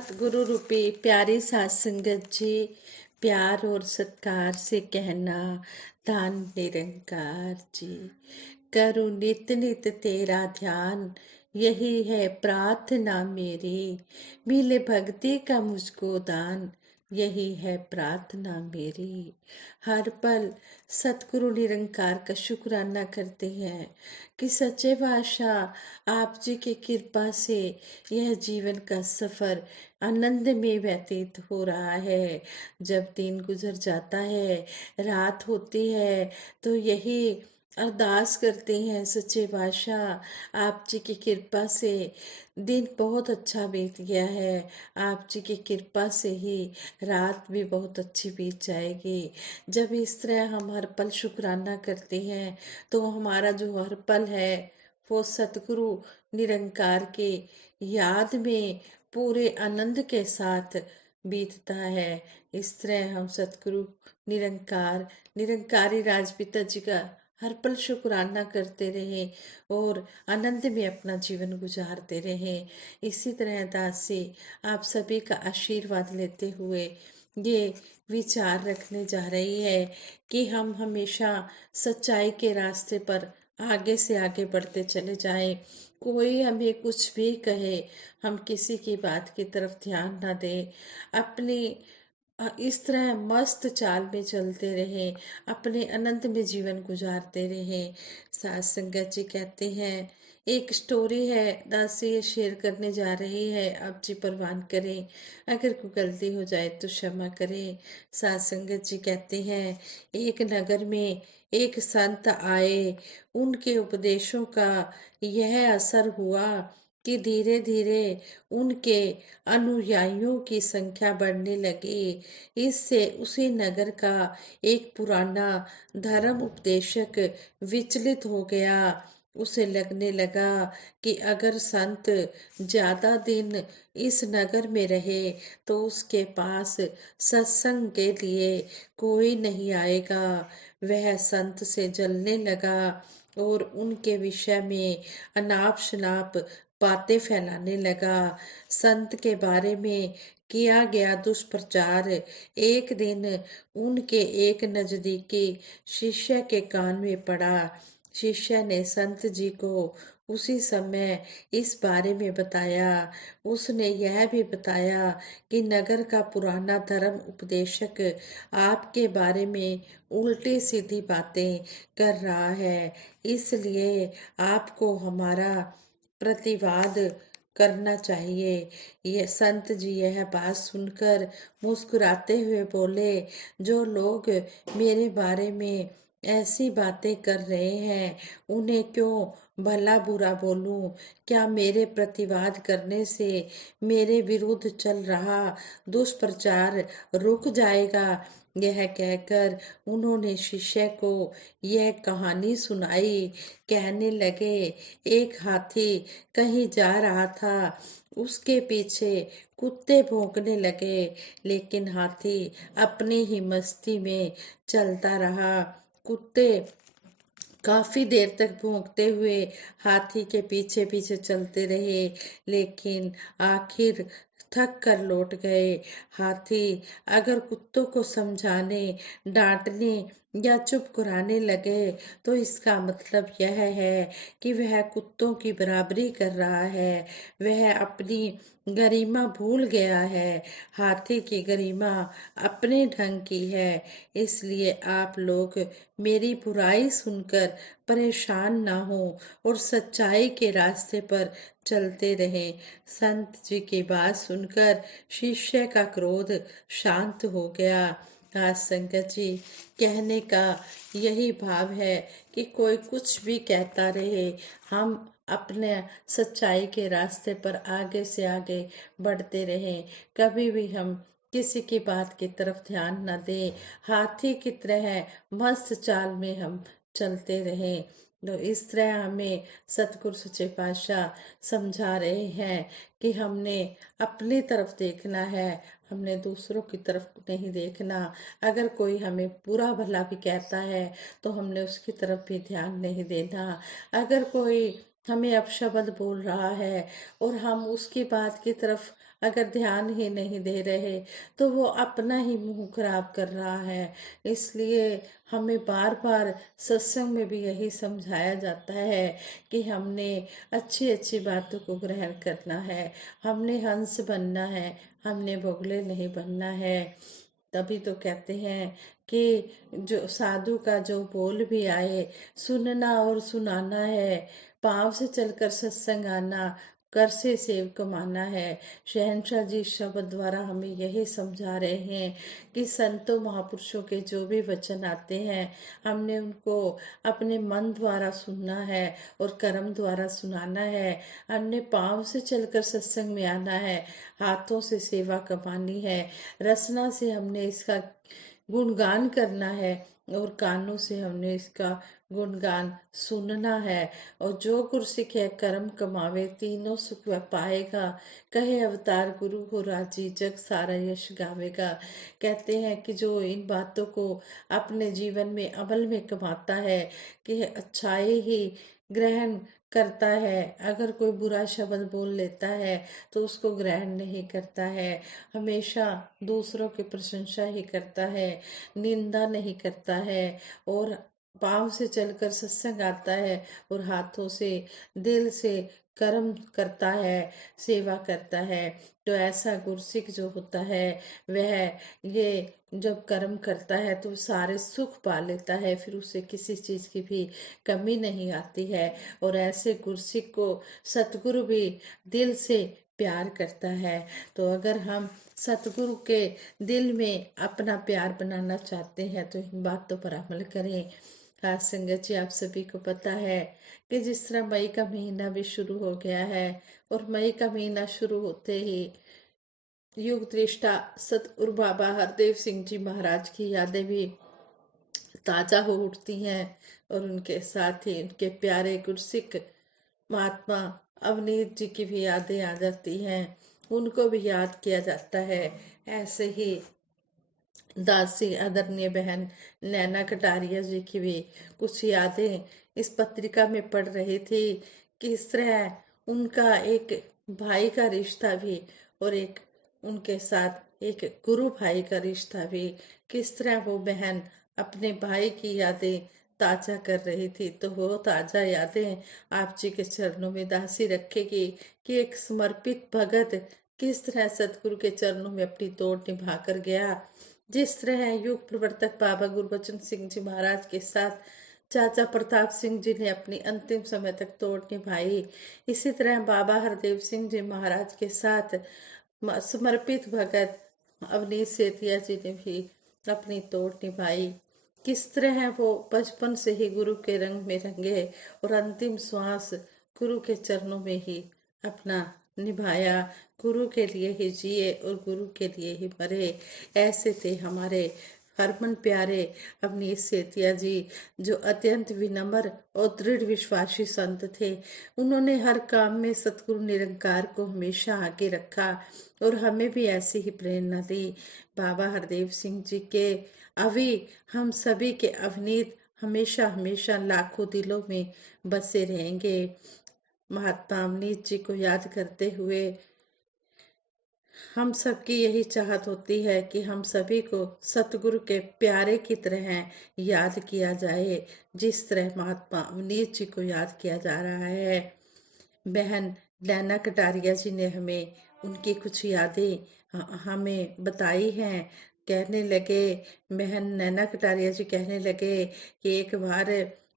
सतगुरु रूपी प्यारी सात संगत जी, प्यार और सत्कार से कहना, दान निरंकार जी। करूं नित नित तेरा ध्यान, यही है प्रार्थना मेरी। मिले भक्ति का मुझको दान, यही है प्रार्थना मेरी। हर पल सतगुरु निरंकार का शुक्राना करते हैं कि सच्चे बादशाह आप जी की कृपा से यह जीवन का सफर आनंद में व्यतीत हो रहा है। जब दिन गुजर जाता है, रात होती है, तो यही अरदास करते हैं सच्चे बादशाह आप जी की कृपा से दिन बहुत अच्छा बीत गया है। आप जी की कृपा से ही रात भी बहुत अच्छी बीत जाएगी। जब इस तरह हम हर पल शुक्राना करते हैं तो हमारा जो हर पल है वो सतगुरु निरंकार के याद में पूरे आनंद के साथ बीतता है। इस तरह हम सतगुरु निरंकार निरंकारी राजपिता जी का हर पल शुक्राना करते रहे और आनंद में अपना जीवन गुजारते रहे। इसी तरह दासी आप सभी का आशीर्वाद लेते हुए ये विचार रखने जा रही है कि हम हमेशा सच्चाई के रास्ते पर आगे से आगे बढ़ते चले जाएं। कोई हमें कुछ भी कहे, हम किसी की बात की तरफ ध्यान ना दें। अपनी इस तरह मस्त चाल में चलते रहे, अपने आनंद में जीवन गुजारते रहे। सात संगत जी कहते हैं, एक स्टोरी है दासी ये शेयर करने जा रही है, आप जी परवान करें। अगर कोई गलती हो जाए तो क्षमा करें। सात संगत जी कहते हैं, एक नगर में एक संत आए। उनके उपदेशों का यह असर हुआ कि धीरे धीरे उनके अनुयायियों की संख्या बढ़ने लगी। इससे उसी नगर का एक पुराना धर्म उपदेशक विचलित हो गया। उसे लगने लगा कि अगर संत ज्यादा दिन इस नगर में रहे तो उसके पास सत्संग के लिए कोई नहीं आएगा। वह संत से जलने लगा और उनके विषय में अनाप शनाप बातें फैलाने लगा। संत के बारे में किया गया दुष्प्रचार एक दिन उनके एक नजदीकी शिष्य के कान में पड़ा। शिष्य ने संत जी को उसी समय इस बारे में बताया। उसने यह भी बताया कि नगर का पुराना धर्म उपदेशक आपके बारे में उल्टी सीधी बातें कर रहा है, इसलिए आपको हमारा प्रतिवाद करना चाहिए। ये संत जी यह बात सुनकर मुस्कुराते हुए बोले, जो लोग मेरे बारे में ऐसी बातें कर रहे हैं उन्हें क्यों भला बुरा बोलूं? क्या मेरे प्रतिवाद करने से मेरे विरुद्ध चल रहा दुष्प्रचार रुक जाएगा? यह कहकर उन्होंने शिष्य को यह कहानी सुनाई। कहने लगे, एक हाथी कहीं जा रहा था, उसके पीछे कुत्ते भौंकने लगे, लेकिन हाथी अपनी ही मस्ती में चलता रहा। कुत्ते काफी देर तक भौंकते हुए हाथी के पीछे पीछे चलते रहे, लेकिन आखिर थक कर लौट गए। हाथी अगर कुत्तों को समझाने, डांटने या चुप कराने लगे तो इसका मतलब यह है कि वह कुत्तों की बराबरी कर रहा है। वह अपनी गरिमा भूल गया है। हाथी की गरिमा अपने ढंग की है, इसलिए आप लोग मेरी बुराई सुनकर परेशान ना हो और सच्चाई के रास्ते पर चलते रहे। संत जी की बात सुनकर शिष्य का क्रोध शांत हो गया। आज संगत जी कहने का यही भाव है कि कोई कुछ भी कहता रहे, हम अपने सच्चाई के रास्ते पर आगे से आगे बढ़ते रहें। कभी भी हम किसी की बात की तरफ ध्यान न दें। हाथी की तरह मस्त चाल में हम चलते रहें। तो इस तरह हमें सतगुरु सच्चे पातशाह समझा रहे हैं कि हमने अपनी तरफ देखना है, हमने दूसरों की तरफ नहीं देखना। अगर कोई हमें बुरा भला भी कहता है तो हमने उसकी तरफ भी ध्यान नहीं देना। अगर कोई हमें अपशब्द बोल रहा है और हम उसकी बात की तरफ अगर ध्यान ही नहीं दे रहे तो वो अपना ही मुंह खराब कर रहा है। इसलिए हमें बार बार सत्संग में भी यही समझाया जाता है कि हमने अच्छी अच्छी बातों को ग्रहण करना है, हमने हंस बनना है, हमने बगुले नहीं बनना है। तभी तो कहते हैं कि जो साधु का जो बोल भी आए, सुनना और सुनाना है, पाँव से चलकर सत्संग आना, कर से सेव कमाना है। शहंशाह जी शब्द द्वारा हमें यही समझा रहे हैं कि संतों महापुरुषों के जो भी वचन आते हैं, हमने उनको अपने मन द्वारा सुनना है और कर्म द्वारा सुनाना है। हमने पाँव से चलकर सत्संग में आना है, हाथों से सेवा कमानी है, रसना से हमने इसका गुणगान करना है और कानों से हमने इसका गुणगान सुनना है। और जो गुर सिखे कर्म कमावे, तीनों सुख वह पाएगा, कहे अवतार गुरु हो राजी, जग सारा यश गावेगा। कहते हैं कि जो इन बातों को अपने जीवन में अमल में कमाता है, कि अच्छाई ही ग्रहण करता है, अगर कोई बुरा शब्द बोल लेता है तो उसको ग्रहण नहीं करता है, हमेशा दूसरों की प्रशंसा ही करता है, निंदा नहीं करता है, और पाँव से चलकर सत्संग आता है और हाथों से दिल से कर्म करता है, सेवा करता है। तो ऐसा गुरसिख जो होता है वह ये जब कर्म करता है तो सारे सुख पा लेता है, फिर उसे किसी चीज की भी कमी नहीं आती है। और ऐसे गुरसिख को सतगुरु भी दिल से प्यार करता है। तो अगर हम सतगुरु के दिल में अपना प्यार बनाना चाहते हैं तो इन बातों पर अमल करें। हाँ संगत जी, आप सभी को पता है कि जिस तरह मई का महीना भी शुरू हो गया है, और मई का महीना शुरू होते ही युग दृष्टा सतगुरु बाबा हरदेव सिंह जी महाराज की यादें भी ताजा हो उठती हैं, और उनके साथ ही उनके प्यारे गुरसिख महात्मा अवनीत जी की भी यादें आ जाती हैं, उनको भी याद किया जाता है। ऐसे ही दासी आदरणीय बहन नैना कटारिया जी की भी कुछ यादें इस पत्रिका में पढ़ रही थी, कि इस तरह उनका एक भाई का रिश्ता भी, और एक उनके साथ एक गुरु भाई का रिश्ता भी, किस तरह वो बहन अपने भाई की यादें ताजा कर रही थी। तो वो ताजा यादें आप जी के चरणों में दासी रखेगी कि एक समर्पित भगत किस तरह सतगुरु के चरणों में अपनी दौड़ निभा कर गया। जिस तरह युग प्रवर्तक बाबा गुरबचन सिंह जी महाराज के साथ चाचा प्रताप सिंह जी ने अपनी अंतिम समय तक दौड़ निभाई, इसी तरह बाबा हरदेव सिंह जी महाराज के साथ समर्पित भगत अवनीश सेतिया जी ने भी अपनी दौड़ निभाई। किस तरह वो बचपन से ही गुरु के रंग में रंगे और अंतिम श्वास गुरु के चरणों में ही अपना निभाया, गुरु के लिए ही जिए और गुरु के लिए ही मरे। ऐसे थे हमारे हरमन प्यारे अवनीश सेतिया जी, जो अत्यंत विनम्र और दृढ़ विश्वासी संत थे। उन्होंने हर काम में सतगुरु निरंकार को हमेशा आगे रखा और हमें भी ऐसी ही प्रेरणा दी। बाबा हरदेव सिंह जी के अभी हम सभी के अवनीत हमेशा हमेशा लाखों दिलों में बसे रहेंगे। महात्मा अवनीत जी को याद करते हुए हम सबकी यही चाहत होती है कि हम सभी को सतगुरु के प्यारे की तरह याद किया जाए, जिस तरह महात्मा अवनीत जी को याद किया जा रहा है। बहन नैना कटारिया जी ने हमें उनकी कुछ यादें हमें बताई हैं। कहने लगे, बहन नैना कटारिया जी कहने लगे कि एक बार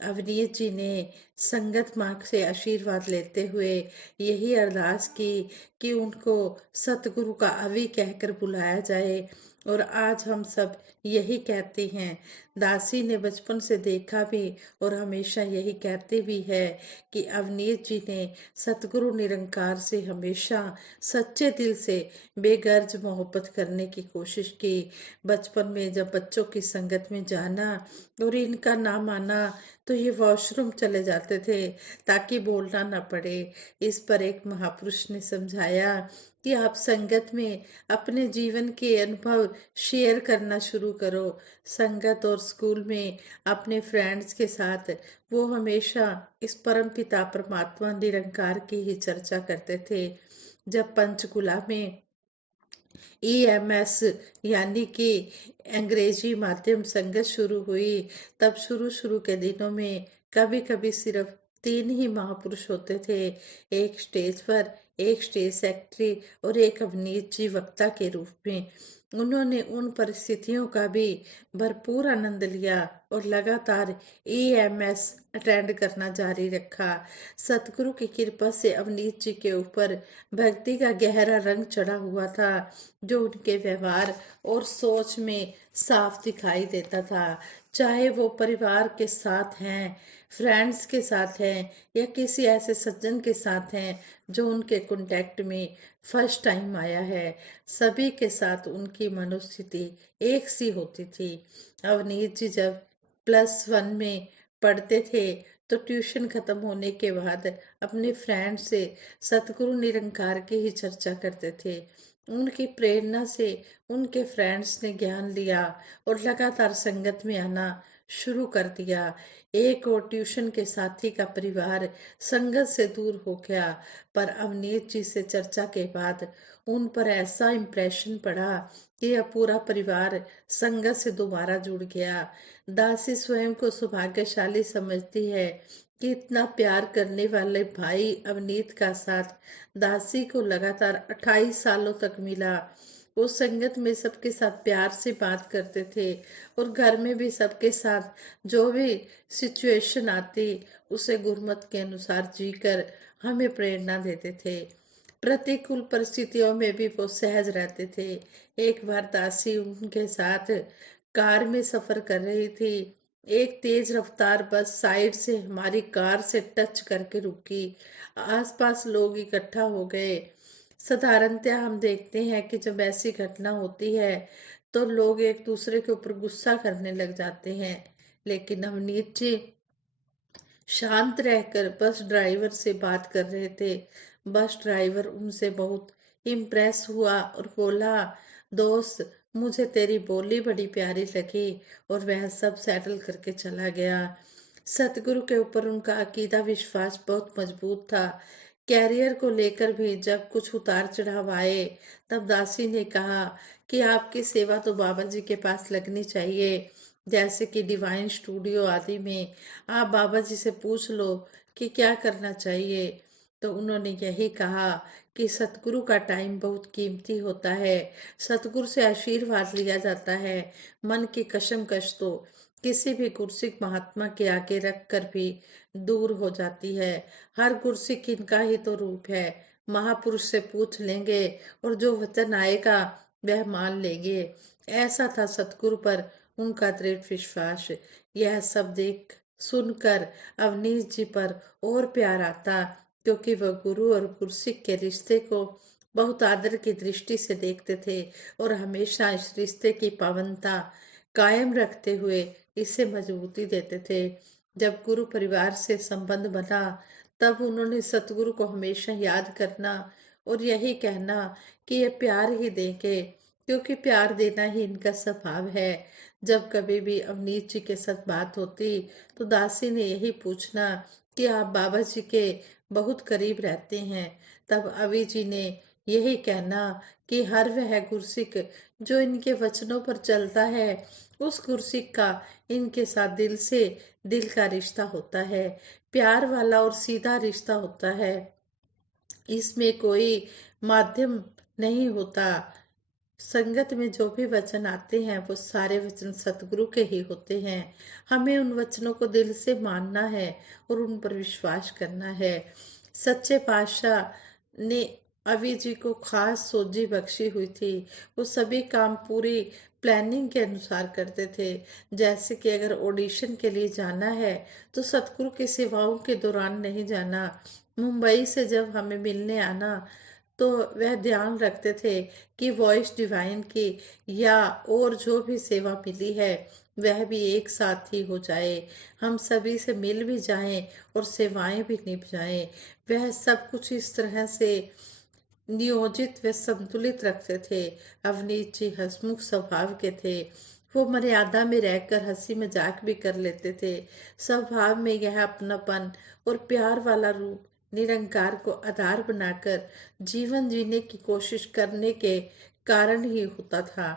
अवनीत जी ने संगत माँ से आशीर्वाद लेते हुए यही अरदास की कि उनको सतगुरु का अवि कहकर बुलाया जाए। और आज हम सब यही कहते हैं। दासी ने बचपन से देखा भी और हमेशा यही कहते भी है कि अवनीत जी ने सतगुरु निरंकार से हमेशा सच्चे दिल से बेगर्ज मोहब्बत करने की कोशिश की। बचपन में जब बच्चों की संगत में जाना और इनका नाम आना तो ये वॉशरूम चले जाते थे ताकि बोलना ना पड़े। इस पर एक महापुरुष ने समझाया कि आप संगत में अपने जीवन के अनुभव शेयर करना शुरू करो। संगत और स्कूल में अपने फ्रेंड्स के साथ वो हमेशा इस परम पिता परमात्मा निरंकार की ही चर्चा करते थे। जब पंचकुला में EMS यानी कि अंग्रेजी माध्यम संगत शुरू हुई, तब शुरू शुरू के दिनों में कभी कभी सिर्फ 3 ही महापुरुष होते थे, एक स्टेज पर, एक स्टेज सेक्रेटरी और एक अवनीत जी वक्ता के रूप में। उन्होंने उन परिस्थितियों का भी भरपूर आनंद लिया और लगातार EMS अटेंड करना जारी रखा। सतगुरु की कृपा से अवनीत जी के ऊपर भक्ति का गहरा रंग चढ़ा हुआ था, जो उनके व्यवहार और सोच में साफ दिखाई देता था। चाहे वो परिवार के साथ हैं, फ्रेंड्स के साथ हैं या किसी ऐसे सज्जन के साथ हैं जो उनके कांटेक्ट में फर्स्ट टाइम आया है, सभी के साथ उनकी मनोस्थिति एक सी होती थी। अवनीत जी जब +1 में पढ़ते थे तो ट्यूशन खत्म होने के बाद अपने फ्रेंड से सतगुरु निरंकार की ही चर्चा करते थे। उनकी प्रेरणा से उनके फ्रेंड्स ने ज्ञान लिया और लगातार संगत में आना शुरू कर दिया। एक और ट्यूशन के साथी का परिवार संगत से दूर हो गया, पर अवनीत जी से चर्चा के बाद उन पर ऐसा इम्प्रेशन पड़ा कि यह पूरा परिवार संगत से दोबारा जुड़ गया। दासी स्वयं को सौभाग्यशाली समझती है कि इतना प्यार करने वाले भाई अवनीत का साथ दासी को लगातार 28 सालों तक मिला। वो संगत में सबके साथ प्यार से बात करते थे और घर में भी सबके साथ जो भी सिचुएशन आती उसे गुरमत के अनुसार जीकर हमें प्रेरणा देते थे। प्रतिकूल परिस्थितियों में भी वो सहज रहते थे। एक बार दासी उनके साथ कार में सफर कर रही थी। एक तेज रफ्तार बस साइड से हमारी कार से टच करके रुकी। आसपास लोग इकट्ठा हो गए। साधारणतया हम देखते हैं कि जब ऐसी घटना होती है तो लोग एक दूसरे के ऊपर गुस्सा करने लग जाते हैं, लेकिन अवनीत जी शांत रहकर बस ड्राइवर से बात कर रहे थे। बस ड्राइवर उनसे बहुत इम्प्रेस हुआ और बोला, दोस्त मुझे तेरी बोली बड़ी प्यारी लगी, और वह सब सेटल करके चला गया। सतगुरु के ऊपर उनका अकीदा विश्वास बहुत मजबूत था। कैरियर को लेकर भी जब कुछ उतार चढ़ाव आए तब दासी ने कहा कि आपकी सेवा तो बाबा जी के पास लगनी चाहिए, जैसे कि डिवाइन स्टूडियो आदि में आप बाबा जी से पूछ लो कि क्या करना चाहिए। तो उन्होंने यही कहा कि सतगुरु का टाइम बहुत कीमती होता है, सतगुरु से आशीर्वाद लिया जाता है। मन की कशमकश तो किसी भी गुरसिक महात्मा के आगे रख कर भी दूर हो जाती है। हर गुरसिक इनका ही तो रूप है। महापुरुष से पूछ लेंगे और जो वचन आएगा वह मान लेंगे। ऐसा था सतगुरु पर उनका दृढ़ विश्वास। यह सब देख सुनकर अवनीश जी पर और प्यार आता, क्योंकि वह गुरु और गुरसिक के रिश्ते को बहुत आदर की दृष्टि से देखते थे और हमेशा इस रिश्ते की पावनता कायम रखते हुए इसे मजबूती देते थे। जब गुरु परिवार से संबंध बना तब उन्होंने सतगुरु को हमेशा याद करना और यही कहना कि ये प्यार ही देंगे, क्योंकि प्यार देना ही इनका स्वभाव है। जब कभी भी अवनीत जी के साथ बात होती तो दासी ने यही पूछना कि आप बाबा जी के बहुत करीब रहते हैं। तब अवि जी ने यही कहना कि हर वह गुरसिक जो इनके वचनों पर चलता है उस गुरसिक का इनके साथ दिल से दिल का रिश्ता होता है, प्यार वाला और सीधा रिश्ता होता है। इसमें कोई माध्यम नहीं होता। संगत में जो भी वचन आते हैं वो सारे वचन सतगुरु के ही होते हैं। हमें उन वचनों को दिल से मानना है और उन पर विश्वास करना है। सच्चे पातशाह ने अवि जी को खास सोझी बख्शी हुई थी। वो सभी काम पूरी प्लानिंग के अनुसार करते थे। जैसे कि अगर ऑडिशन के लिए जाना है तो सतगुरु की सेवाओं के दौरान नहीं जाना। मुंबई से जब हमें मिलने आना तो वह ध्यान रखते थे कि वॉइस डिवाइन की या और जो भी सेवा मिली है वह भी एक साथ ही हो जाए, हम सभी से मिल भी जाएं और सेवाएं भी निभ जाएं। वह सब कुछ इस तरह से नियोजित व संतुलित रखते थे। अवनीत जी हंसमुख स्वभाव के थे। वो मर्यादा में रहकर हंसी मजाक भी कर लेते थे। स्वभाव में यह अपनापन और प्यार वाला रूप निरंकार को आधार बनाकर जीवन जीने की कोशिश करने के कारण ही होता था।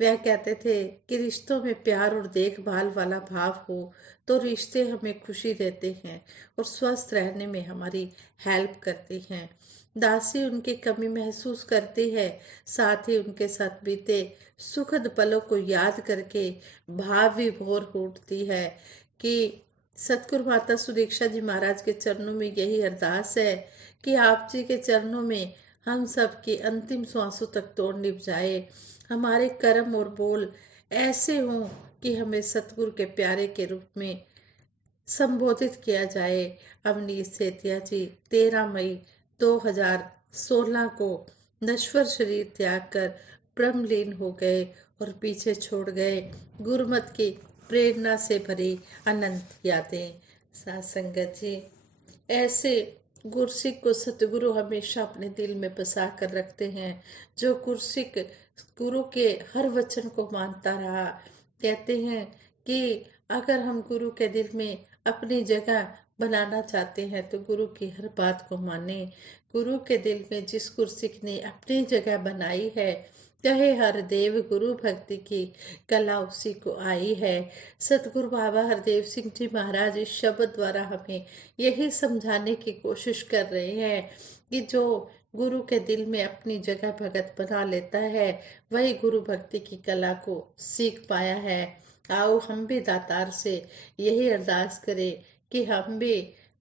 वह कहते थे कि रिश्तों में प्यार और देखभाल वाला भाव हो तो रिश्ते हमें खुशी देते हैं और स्वस्थ रहने में हमारी हेल्प करते हैं। दासी उनकी कमी महसूस करती है, साथ ही उनके साथ बीते सुखद पलों को याद करके भाव विभोर हो उठती है कि सतगुरु माता सुदीक्षा जी महाराज के चरणों में यही अरदास है कि आप जी के चरणों में हम सब की अंतिम श्वासों तक तोड़ निभ जाए, हमारे कर्म और बोल ऐसे हों कि हमें सतगुरु के प्यारे के रूप में संबोधित किया जाए। अवनीश सेतिया जी 13 मई 2016 को नश्वर शरीर त्याग कर ब्रह्मलीन हो गए और पीछे छोड़ गए गुरुमत की प्रेरणा से भरी अनंत यादें। साथ संगत जी, ऐसे गुरसिक को सतगुरु हमेशा अपने दिल में बसा कर रखते हैं। जो गुरसिक गुरु के हर वचन को मानता रहा, कहते हैं कि अगर हम गुरु के दिल में अपनी जगह बनाना चाहते हैं तो गुरु की हर बात को माने। गुरु के दिल में जिस गुरसिक ने अपनी जगह बनाई है, कहे हर देव गुरु भक्ति की कला उसी को आई है। सतगुरु बाबा हरदेव सिंह जी महाराज इस शब्द द्वारा हमें यही समझाने की कोशिश कर रहे हैं कि जो गुरु के दिल में अपनी जगह भगत बना लेता है वही गुरु भक्ति की कला को सीख पाया है। आओ हम भी दातार से यही अरदास करें कि हम भी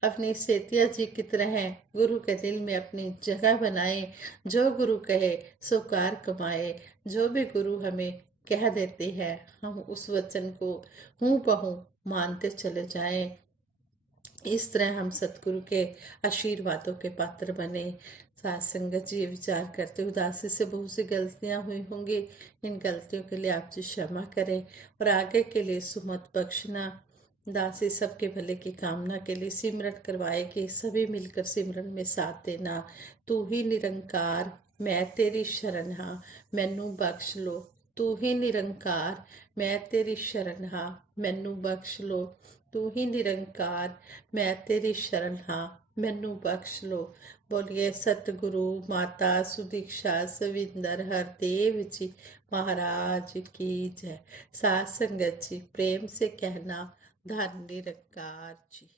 अपनी सेतिया जी की तरह गुरु के दिल में अपनी जगह बनाए। जो गुरु कहे सो कार कमाए। जो भी गुरु हमें कह देते हैं हम उस वचन को हूँ बहू मानते चले जाएं। इस तरह हम सतगुरु के आशीर्वादों के पात्र बने। साथ संगत जी, विचार करते उदासी से बहुत सी गलतियां हुई होंगी, इन गलतियों के लिए आप जी क्षमा करें और आगे के लिए सुमत बख्शना। दासी सबके भले की कामना के लिए सिमरन करवाएगी, सभी मिलकर सिमरन में साथ देना। तू ही निरंकार मैं तेरी शरण हाँ, मैनू बख्श लो। तू ही निरंकार मैं तेरी शरण हाँ, मैनू बख्श लो। तू ही निरंकार मैं तेरी शरण हाँ, मैनू बख्श लो। बोलिए सतगुरु माता सुदीक्षा सविंदर हरदेव जी महाराज की जय। साथ संगत जी प्रेम से कहना धन निरंकार जी।